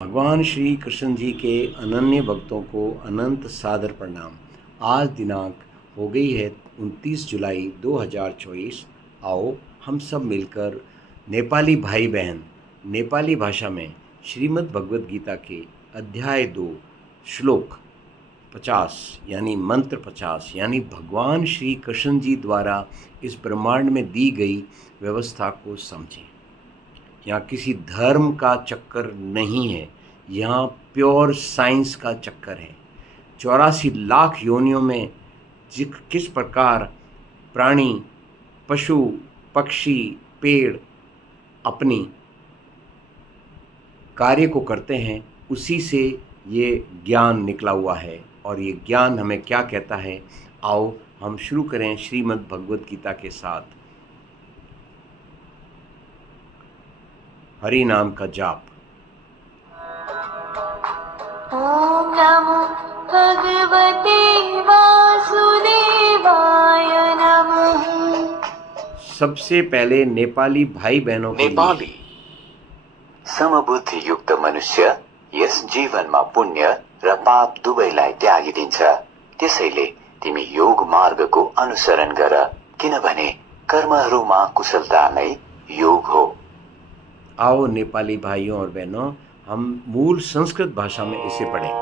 भगवान श्री कृष्ण जी के अनन्य भक्तों को अनंत सादर प्रणाम। आज दिनांक हो गई है 29 जुलाई 2024। आओ हम सब मिलकर नेपाली भाई बहन नेपाली भाषा में श्रीमद् भगवद गीता के अध्याय 2 श्लोक 50 यानी मंत्र 50 यानी भगवान श्री कृष्ण जी द्वारा इस ब्रह्मांड में दी गई व्यवस्था को समझें। यहाँ किसी धर्म का चक्कर नहीं है, यहाँ प्योर साइंस का चक्कर है। 84 लाख योनियों में किस प्रकार प्राणी, पशु, पक्षी, पेड़ अपनी कार्य को करते हैं, उसी से ये ज्ञान निकला हुआ है। और ये ज्ञान हमें क्या कहता है, आओ हम शुरू करें श्रीमद् भगवद गीता के साथ हरि नाम का जाप। ओम नमो भगवते वासुदेवाय नमः। सबसे पहले नेपाली भाई बहनों के नेपाली समबुद्धि युक्त मनुष्य यस जीवनमा पुण्य र पाप दुवैलाई त्यागिदिन्छ। त्यसैले तिमी योग मार्गको अनुसरण गर, किनभने कर्महरूमा कुशलता नै योग हो। आओ नेपाली भाइयों और बहनों, हम मूल संस्कृत भाषा में इसे पढ़ें।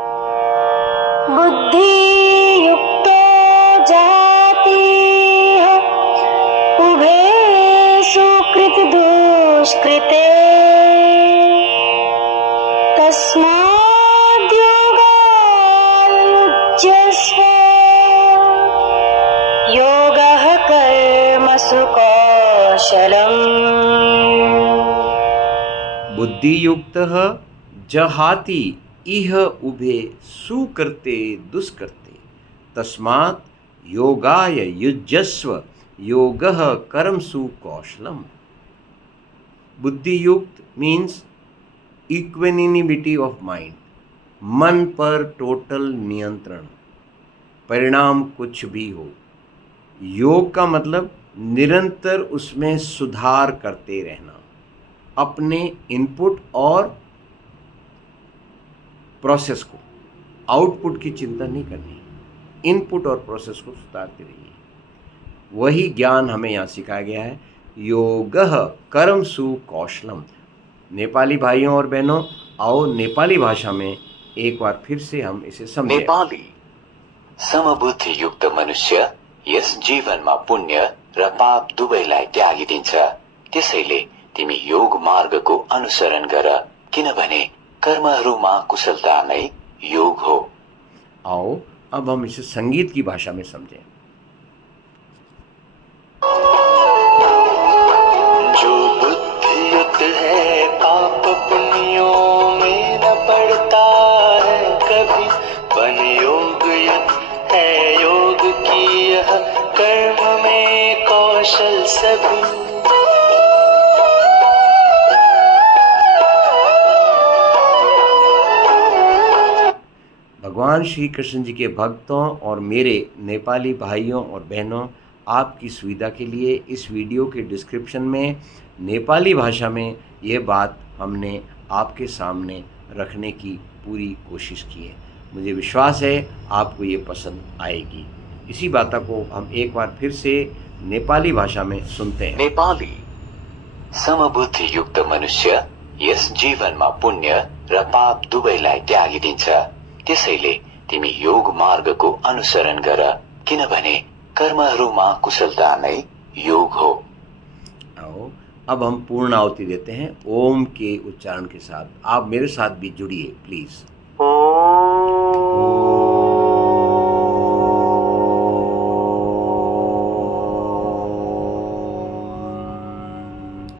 बुद्धि युक्त जाति उभे सुकृत दुष्कृते तस्माद् योगायुज्यस्व योगः कर्मसु कौशलम्। बुद्धि युक्त जहाति इह उभे सुकृते दुष्कृते तस्मात् योगाय युज्यस्व योगः कर्मसु कौशलम। बुद्धि युक्त मीन्स इक्वेनिमिटी ऑफ माइंड, मन पर टोटल नियंत्रण, परिणाम कुछ भी हो। योग का मतलब निरंतर उसमें सुधार करते रहना, अपने इनपुट और प्रोसेस को, आउटपुट की चिंता नहीं करनी, इनपुट और प्रोसेस को सुधारते रहिए। वही ज्ञान हमें यहाँ सिखाया गया है। योगः कर्मसु कौशलम। नेपाली भाइयों और बहनों, आओ नेपाली भाषा में एक बार फिर से हम इसे समझें। नेपाली समबुद्धि युक्त मनुष्य यस जीवनमा पुण्य र पाप दुवैलाई त्यागिदिन्छ। त्यसैले तिमी योग मार्गको अनुसरण गर, किनभने कर्महरूमा कुशलता नै योग हो। आओ अब हम इसे संगीत की भाषा में समझें। जो बुद्धियुक्त है पाप पुण्यों में न पड़ता है कभी, बन योगयुक्त है योग की यह कर्म में कौशल सभी। भगवान श्री कृष्ण जी के भक्तों और मेरे नेपाली भाइयों और बहनों, आपकी सुविधा के लिए इस वीडियो के डिस्क्रिप्शन में नेपाली भाषा में ये बात हमने आपके सामने रखने की पूरी कोशिश की है। मुझे विश्वास है आपको ये पसंद आएगी। इसी बात को हम एक बार फिर से नेपाली भाषा में सुनते हैं। नेपाली समबुद्धि युक्त मनुष्य यस जीवनमा पुण्य र पाप दुवैलाई त्यागिदिन्छ। त्यसैले तिमी योग मार्गको अनुसरण गर, किनभने कर्महरूमा कुशलता नै योग हो। आओ अब हम पूर्ण आहुति देते हैं ओम के उच्चारण के साथ। आप मेरे साथ भी जुड़िए प्लीज। ओम।